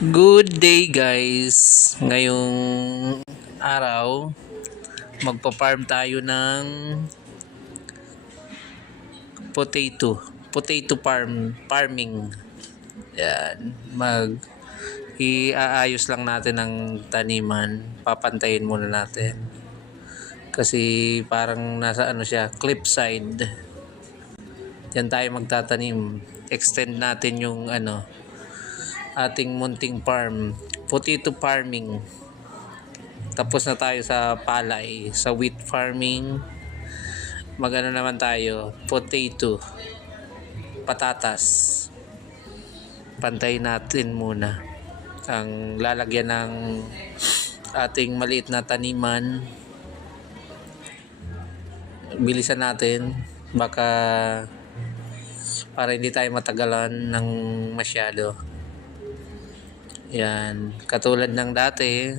Good day guys! Ngayong araw, magpa-farm tayo ng potato farming. Yan, iaayos lang natin ang taniman, papantayin muna natin. Kasi parang nasa cliffside. Diyan tayo magtatanim. Extend natin yung ating munting farm, potato farming. Tapos na tayo sa palay, sa wheat farming. Magano naman tayo, patatas. Pantay natin muna ang lalagyan ng ating maliit na taniman. Bilisan natin, baka para hindi tayo matagalan ng masyado. Yan, katulad ng dati,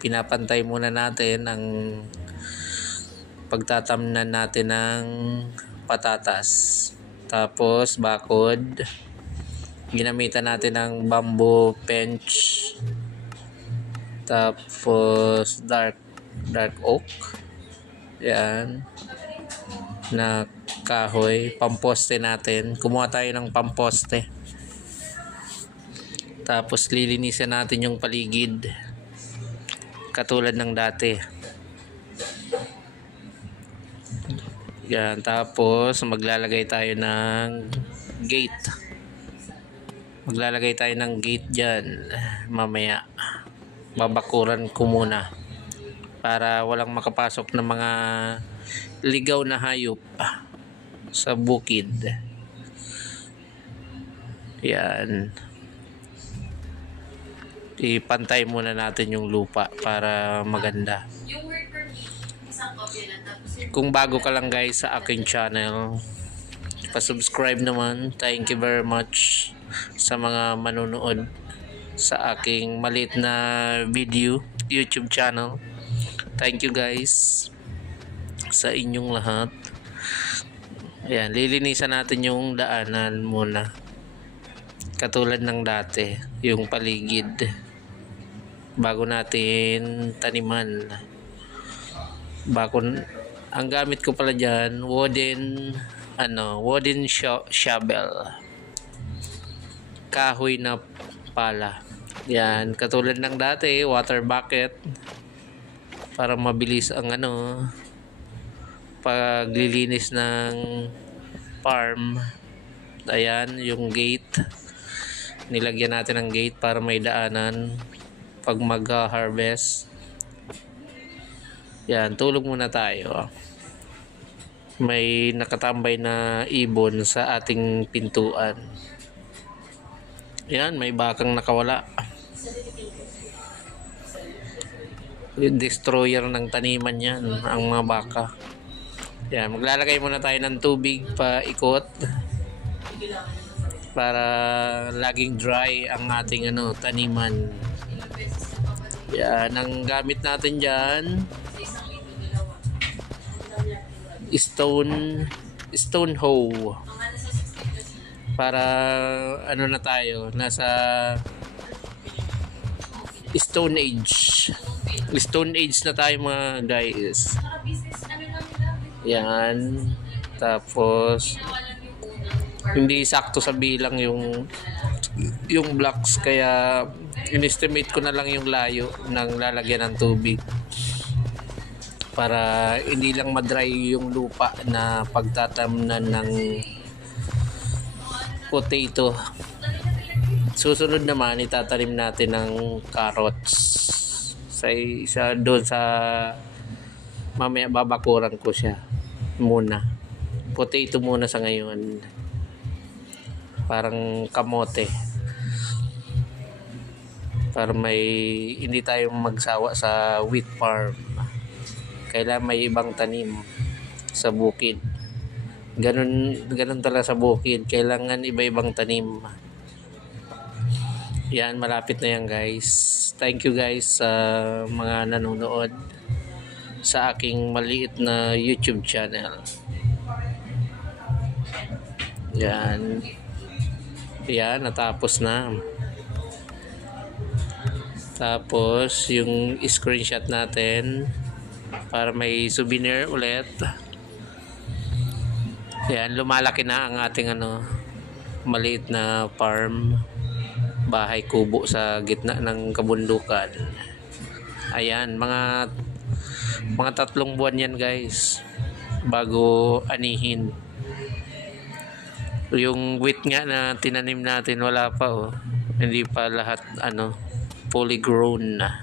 pinapantay muna natin ang pagtatamnan natin ng patatas. Tapos bakod, ginamitan natin ng bamboo bench. Tapos dark oak. Yan, na kahoy, pamposte natin. Kumuha tayo ng pamposte. Tapos lilinisan natin yung paligid katulad ng dati. Yan, tapos maglalagay tayo ng gate. Maglalagay tayo ng gate dyan. Mamaya babakuran ko muna para walang makapasok ng mga ligaw na hayop sa bukid. Yan, ipantay muna natin yung lupa para maganda. Kung bago ka lang guys sa aking channel, pa-subscribe naman. Thank you very much sa mga manonood sa aking maliit na video YouTube channel. Thank you guys sa inyong lahat. Ayan, lilinisan natin yung daanan muna katulad ng dati, yung paligid, bago natin taniman. Ang gamit ko pala dyan, wooden shovel, kahoy na pala. Yan, katulad ng dati, water bucket para mabilis ang paglilinis ng farm. Ayan, yung gate, nilagyan natin ng gate para may daanan pag mag-harvest. Yan, tulog muna tayo. May nakatambay na ibon sa ating pintuan. Yan, may bakang nakawala. Yung destroyer ng taniman yan, ang mga baka. Yan, maglalagay muna tayo ng tubig pa ikot para laging dry ang ating taniman. Yan, ang gamit natin dyan, stone hoe, para na tayo, nasa stone age na tayo mga guys. Yan, tapos hindi sakto sa bilang yung blocks, kaya in-estimate ko na lang yung layo ng lalagyan ng tubig para hindi lang madry yung lupa na pagtatamnan ng potato. Susunod naman, itatanim natin ng carrots sa doon sa mamaya, babakuran ko siya muna. Potato muna sa ngayon, parang kamote, para hindi tayo magsawa sa wheat farm. Kailangan may ibang tanim sa bukid. Ganun talaga sa bukid, kailangan iba-ibang tanim. Yan, malapit na yan guys. Thank you guys sa mga nanonood sa aking maliit na YouTube channel. Yan, natapos na. Tapos yung screenshot natin para may souvenir ulit. Yan, lumalaki na ang ating maliit na farm, bahay kubo sa gitna ng kabundukan. Ayan, mga 3 buwan yan guys bago anihin. Yung wheat nga na tinanim natin wala pa hindi pa lahat fully grown na.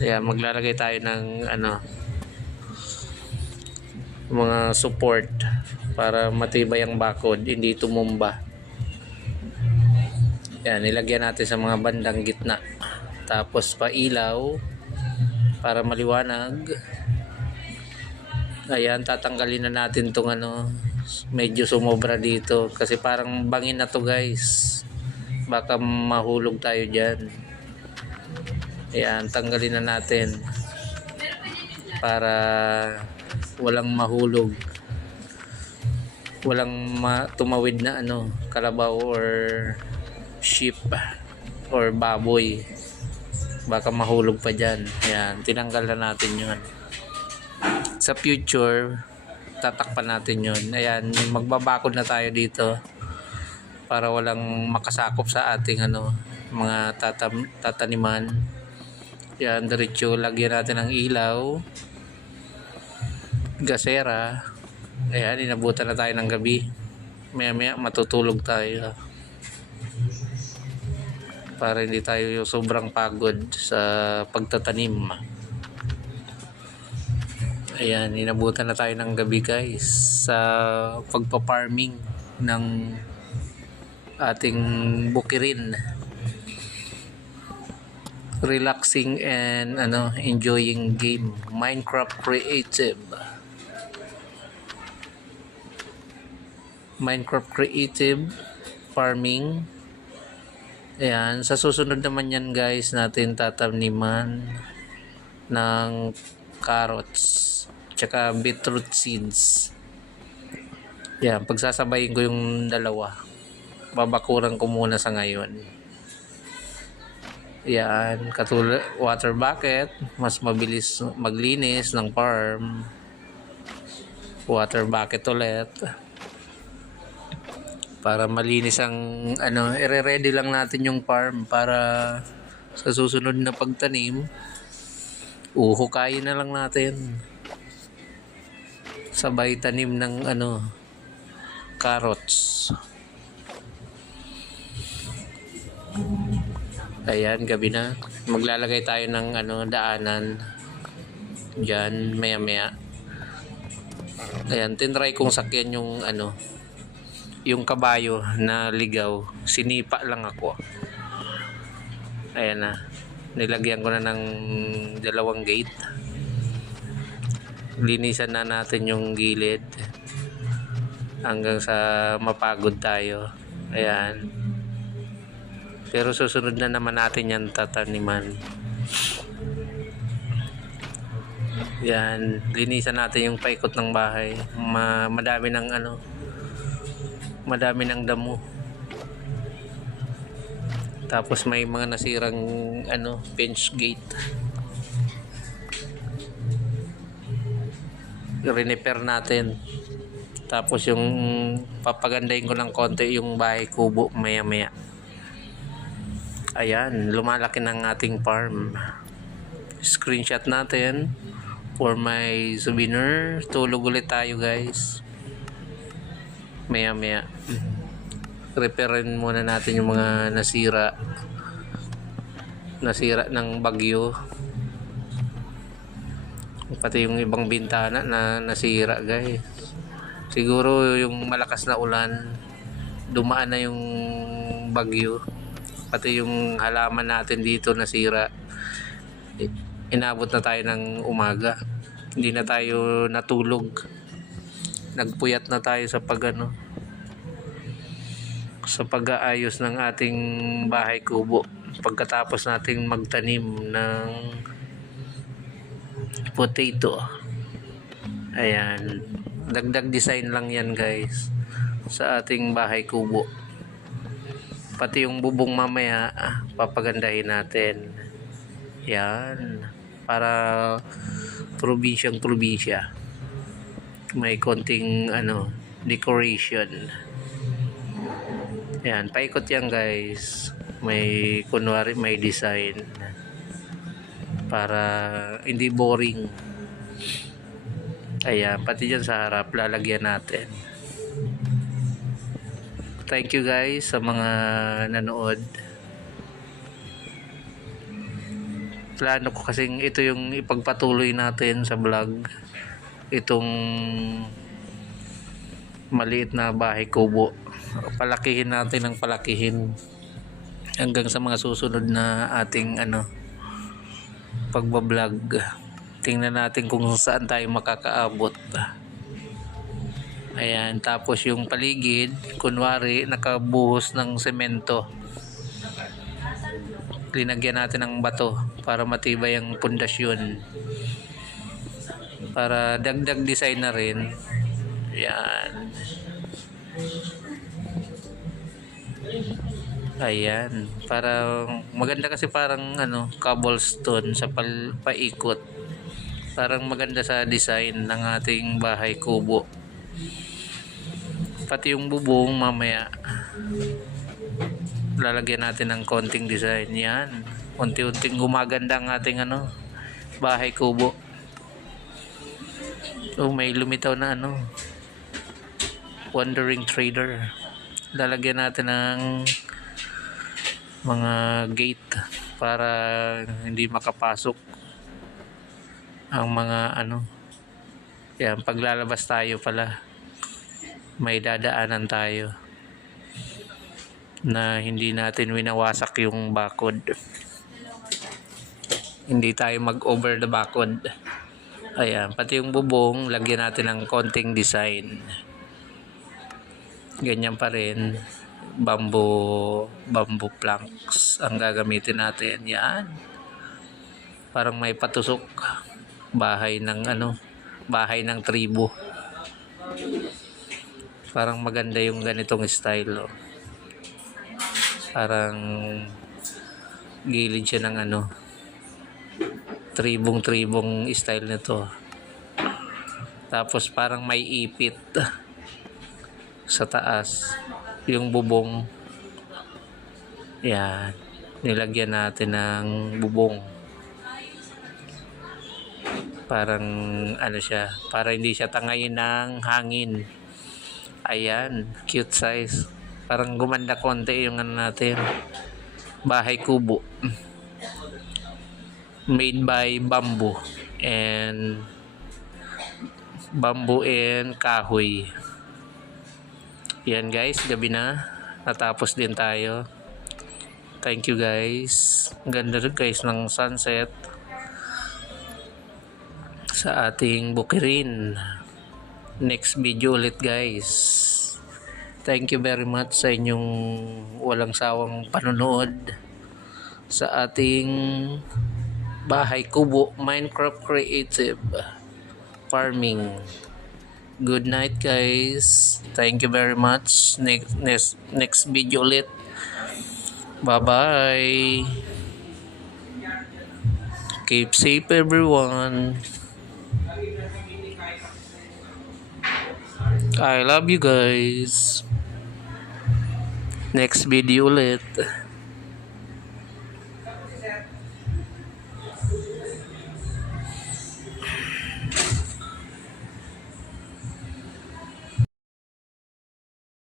Ayan, maglalagay tayo ng mga support para matibay ang bakod, hindi tumumba. Yan, nilagyan natin sa mga bandang gitna. Tapos pailaw para maliwanag. Ayan, tatanggalin na natin tong medyo sumobra dito kasi parang bangin na to guys. Baka mahulog tayo dyan. Ayan, tanggalin na natin para walang mahulog, walang tumawid na kalabaw or sheep or baboy, baka mahulog pa dyan. Ayan, tinanggal na natin yun. Sa future tatakpan natin yun. Ayan, magbabakod na tayo dito para walang makasakop sa ating mga tataniman. Yan, diretso lagyan natin ng ilaw, gasera. Ayan, inabutan na tayo ng gabi. Maya matutulog tayo para hindi tayo sobrang pagod sa pagtatanim. Ayan, inabutan na tayo ng gabi guys sa pagpa-farming ng ating bukirin. Relaxing and enjoying game, Minecraft creative farming. Ayan, sa susunod naman yan guys, natin tataniman ng carrots tsaka beetroot seeds. Ayan, pagsasabayin ko yung dalawa, babakuran ko muna sa ngayon. Ayan, katulad water bucket, mas mabilis maglinis ng farm. Water bucket ulit para malinis ang ire-ready lang natin yung farm para sa susunod na pagtanim uhukayin na lang natin, sabay tanim ng carrots. Ayan, gabi na. Maglalagay tayo ng daanan dyan maya. Ayan, tinry kong sakyan yung yung kabayo na ligaw. Sinipa lang ako. Ayan na. Nilagyan ko na ng 2 gate. Linisan na natin yung gilid hanggang sa mapagod tayo. Ayan. Pero susunod na naman natin yan tataniman. Yan, linisan natin yung paikot ng bahay. Madami ng damo. Tapos may mga nasirang fence gate. Repair natin. Tapos yung papagandahin ko ng konti yung bahay kubo maya. Ayan, lumalaki ng ating farm. Screenshot natin for my souvenir. Tulog ulit tayo guys. Maya. Repairin muna natin yung mga nasira ng bagyo. Pati yung ibang bintana na nasira guys. Siguro yung malakas na ulan, dumaan na yung bagyo. Pati yung halaman natin dito nasira. Inabot na tayo ng umaga. Hindi na tayo natulog. Nagpuyat na tayo sa sa pag-aayos ng ating bahay kubo. Pagkatapos nating magtanim ng potato. Ayan. Dagdag design lang yan guys sa ating bahay kubo. Pati yung bubong mamaya, papagandahin natin. Yan. Para probinsyang probinsya. May konting decoration. Yan, paikot yan guys. May kunwari may design para hindi boring. Ayan, pati dyan sa harap lalagyan natin. Thank you guys sa mga nanood. Plano ko kasing ito yung ipagpatuloy natin sa vlog. Itong maliit na bahay kubo. Palakihin natin ng palakihin hanggang sa mga susunod na ating pagbablog. Tingnan natin kung saan tayo makakaabot. Ayan, tapos yung paligid kunwari nakabuhos ng semento, linagyan natin ng bato para matibay ang pundasyon, para dagdag design na rin. Ayan. Ayan, para maganda kasi parang cobblestone sa paikot. Parang maganda sa design ng ating bahay kubo. Pati yung bubong mamaya lalagyan natin ng konting design. Yan, unti-unting gumaganda ang ating bahay kubo. May lumitaw na wandering trader. Lalagyan natin ng mga gate para hindi makapasok ang mga yan, paglalabas tayo pala may dadaanan tayo na hindi natin winawasak yung bakod, hindi tayo mag over the bakod. Ayan, pati yung bubong lagyan natin ng konting design. Ganyan pa rin, bamboo planks ang gagamitin natin. Yan, parang may patusok, bahay ng tribo. Parang maganda yung ganitong style, parang gilid siya ng tribong style nito. Tapos parang may ipit sa taas yung bubong. Yan, nilagyan natin ng bubong. Parang siya, para hindi siya tangayin ng hangin. Ayan, cute size. Parang gumanda konti yung natin, bahay kubo. Made by bamboo and kahoy. Yan guys, gabi na. Natapos din tayo. Thank you guys. Ganda rin guys ng sunset sa ating bukirin. Next video ulit guys. Thank you very much sa inyong walang sawang panonood sa ating bahay kubo Minecraft creative farming. Good night guys. Thank you very much. Next video ulit. Bye bye. Keep safe everyone. I love you guys. Next video ulit.